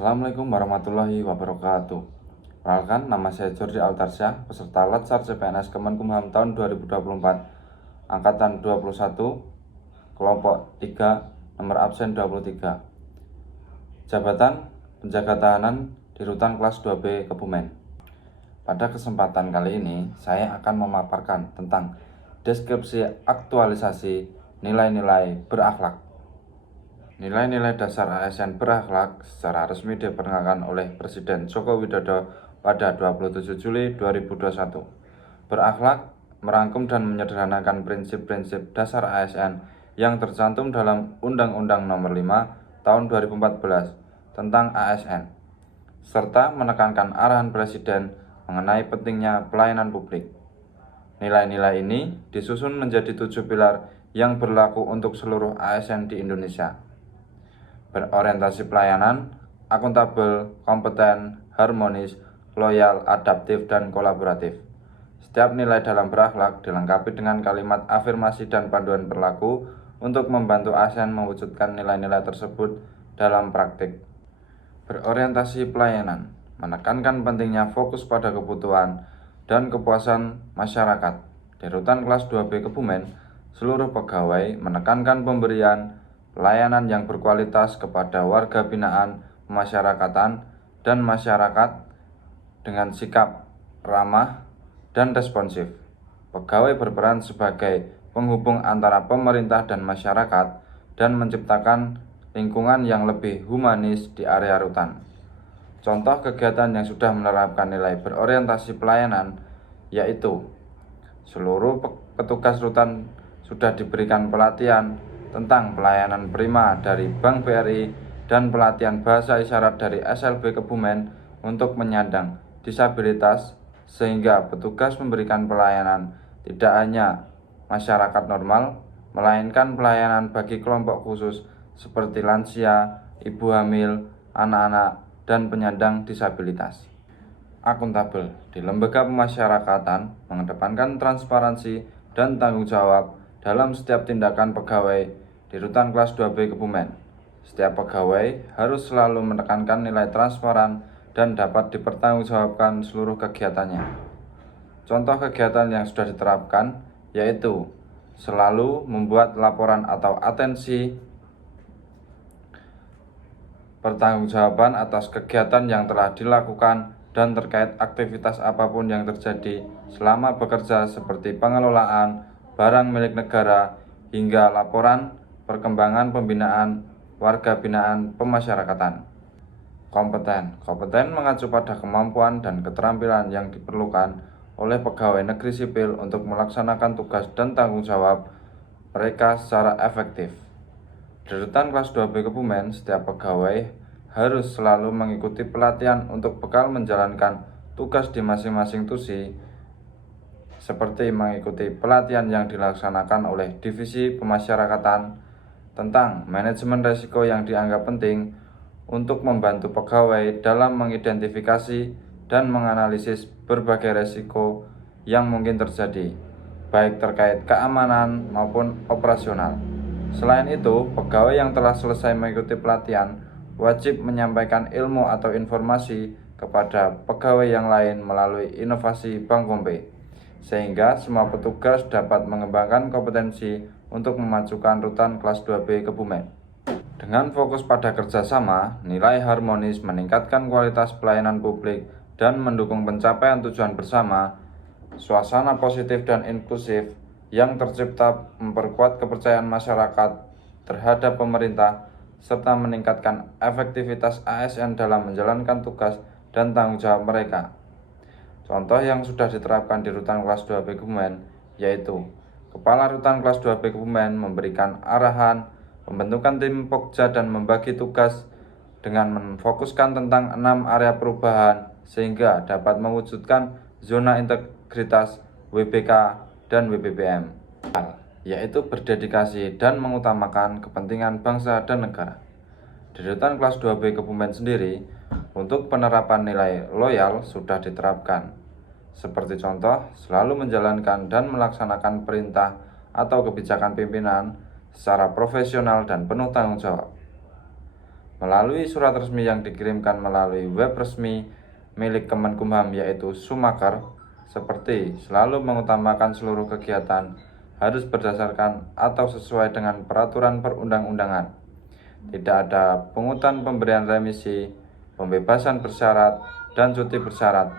Assalamualaikum warahmatullahi wabarakatuh. Perkenalkan, nama saya Jordi Altarsyah, peserta Latsar CPNS Kemenkumham tahun 2024, Angkatan 21, kelompok 3, nomor absen 23. Jabatan Penjaga Tahanan di Rutan Kelas 2B Kebumen. Pada kesempatan kali ini, saya akan memaparkan tentang deskripsi aktualisasi nilai-nilai berakhlak. Nilai-nilai dasar ASN berakhlak secara resmi diperkenalkan oleh Presiden Joko Widodo pada 27 Juli 2021. Berakhlak merangkum dan menyederhanakan prinsip-prinsip dasar ASN yang tercantum dalam Undang-Undang Nomor 5 Tahun 2014 tentang ASN, serta menekankan arahan Presiden mengenai pentingnya pelayanan publik. Nilai-nilai ini disusun menjadi 7 pilar yang berlaku untuk seluruh ASN di Indonesia. Berorientasi pelayanan, akuntabel, kompeten, harmonis, loyal, adaptif, dan kolaboratif. Setiap nilai dalam berakhlak dilengkapi dengan kalimat afirmasi dan panduan berlaku untuk membantu ASN mewujudkan nilai-nilai tersebut dalam praktik. Berorientasi pelayanan menekankan pentingnya fokus pada kebutuhan dan kepuasan masyarakat. Di Rutan Kelas 2B Kebumen, seluruh pegawai menekankan pemberian pelayanan yang berkualitas kepada warga binaan, pemasyarakatan, dan masyarakat dengan sikap ramah dan responsif. Pegawai berperan sebagai penghubung antara pemerintah dan masyarakat dan menciptakan lingkungan yang lebih humanis di area rutan. Contoh kegiatan yang sudah menerapkan nilai berorientasi pelayanan yaitu seluruh petugas rutan sudah diberikan pelatihan tentang pelayanan prima dari Bank BRI dan pelatihan bahasa isyarat dari SLB Kebumen untuk penyandang disabilitas, sehingga petugas memberikan pelayanan tidak hanya masyarakat normal, melainkan pelayanan bagi kelompok khusus seperti lansia, ibu hamil, anak-anak, dan penyandang disabilitas. Akuntabel di lembaga pemasyarakatan mengedepankan transparansi dan tanggung jawab dalam setiap tindakan pegawai di Rutan Kelas 2B Kebumen. Setiap pegawai harus selalu menekankan nilai transparan dan dapat dipertanggungjawabkan seluruh kegiatannya. Contoh kegiatan yang sudah diterapkan yaitu selalu membuat laporan atau atensi pertanggungjawaban atas kegiatan yang telah dilakukan dan terkait aktivitas apapun yang terjadi selama bekerja seperti pengelolaan barang milik negara hingga laporan perkembangan pembinaan warga binaan pemasyarakatan. Kompeten mengacu pada kemampuan dan keterampilan yang diperlukan oleh pegawai negeri sipil untuk melaksanakan tugas dan tanggung jawab mereka secara efektif. Di Rutan Kelas 2B Kebumen, setiap pegawai harus selalu mengikuti pelatihan untuk bekal menjalankan tugas di masing-masing tusi, seperti mengikuti pelatihan yang dilaksanakan oleh Divisi Pemasyarakatan tentang manajemen risiko yang dianggap penting untuk membantu pegawai dalam mengidentifikasi dan menganalisis berbagai risiko yang mungkin terjadi, baik terkait keamanan maupun operasional. Selain itu, pegawai yang telah selesai mengikuti pelatihan wajib menyampaikan ilmu atau informasi kepada pegawai yang lain melalui inovasi Bank Kompe, sehingga semua petugas dapat mengembangkan kompetensi untuk memajukan Rutan Kelas 2B Kebumen. Dengan fokus pada kerjasama, nilai harmonis meningkatkan kualitas pelayanan publik dan mendukung pencapaian tujuan bersama. Suasana positif dan inklusif yang tercipta memperkuat kepercayaan masyarakat terhadap pemerintah serta meningkatkan efektivitas ASN dalam menjalankan tugas dan tanggung jawab mereka. Contoh yang sudah diterapkan di Rutan Kelas 2B Kebumen yaitu Kepala Rutan Kelas 2B Kebumen memberikan arahan pembentukan tim Pokja dan membagi tugas dengan memfokuskan tentang 6 area perubahan sehingga dapat mewujudkan zona integritas WBK dan WBBM, yaitu berdedikasi dan mengutamakan kepentingan bangsa dan negara. Di Rutan Kelas 2B Kebumen sendiri, untuk penerapan nilai loyal sudah diterapkan. Seperti contoh, selalu menjalankan dan melaksanakan perintah atau kebijakan pimpinan secara profesional dan penuh tanggung jawab. melalui surat resmi yang dikirimkan melalui web resmi milik Kemenkumham yaitu Sumaker, seperti selalu mengutamakan seluruh kegiatan harus berdasarkan atau sesuai dengan peraturan perundang-undangan. Tidak ada pungutan pemberian remisi, pembebasan bersyarat, dan cuti bersyarat.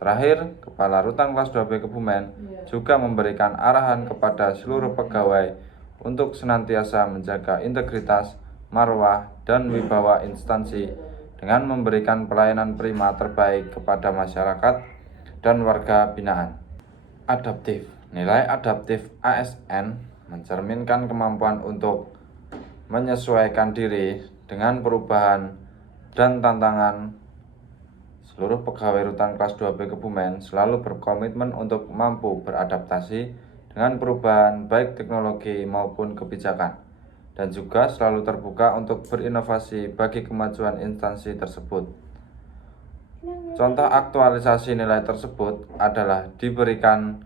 Terakhir, Kepala Rutan Kelas 2B Kebumen juga memberikan arahan kepada seluruh pegawai untuk senantiasa menjaga integritas, marwah, dan wibawa instansi dengan memberikan pelayanan prima terbaik kepada masyarakat dan warga binaan. Adaptif. Nilai adaptif ASN mencerminkan kemampuan untuk menyesuaikan diri dengan perubahan dan tantangan. Seluruh pegawai rutan kelas 2B Kebumen selalu berkomitmen untuk mampu beradaptasi dengan perubahan baik teknologi maupun kebijakan, dan juga selalu terbuka untuk berinovasi bagi kemajuan instansi tersebut. Contoh aktualisasi nilai tersebut adalah diberikan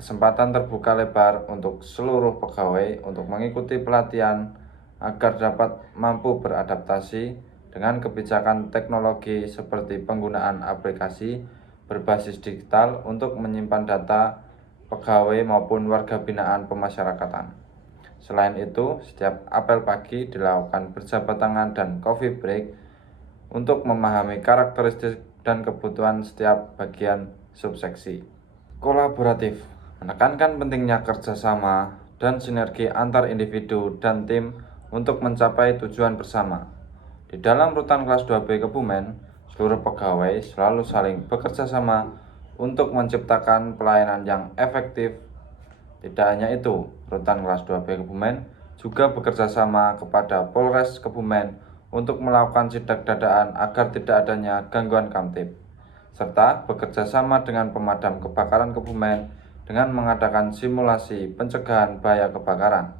kesempatan terbuka lebar untuk seluruh pegawai untuk mengikuti pelatihan agar dapat mampu beradaptasi dengan kebijakan teknologi seperti penggunaan aplikasi berbasis digital untuk menyimpan data pegawai maupun warga binaan pemasyarakatan. Selain itu, setiap apel pagi dilakukan berjabat tangan dan coffee break untuk memahami karakteristik dan kebutuhan setiap bagian subseksi. Kolaboratif menekankan pentingnya kerjasama dan sinergi antar individu dan tim untuk mencapai tujuan bersama. Di dalam rutan kelas 2B Kebumen, seluruh pegawai selalu saling bekerja sama untuk menciptakan pelayanan yang efektif. Tidak hanya itu, rutan kelas 2B Kebumen juga bekerja sama kepada Polres Kebumen untuk melakukan sidak dadaan agar tidak adanya gangguan kamtib, serta bekerja sama dengan pemadam kebakaran Kebumen dengan mengadakan simulasi pencegahan bahaya kebakaran.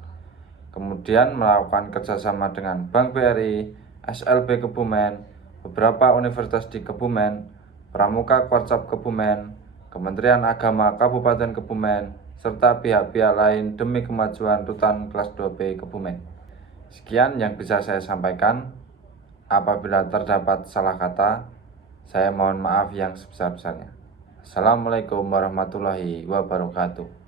Kemudian melakukan kerjasama dengan Bank BRI, SLB Kebumen, beberapa universitas di Kebumen, Pramuka Kwarcap Kebumen, Kementerian Agama Kabupaten Kebumen, serta pihak-pihak lain demi kemajuan rutan kelas 2B Kebumen. Sekian yang bisa saya sampaikan. Apabila terdapat salah kata, saya mohon maaf yang sebesar-besarnya. Assalamualaikum warahmatullahi wabarakatuh.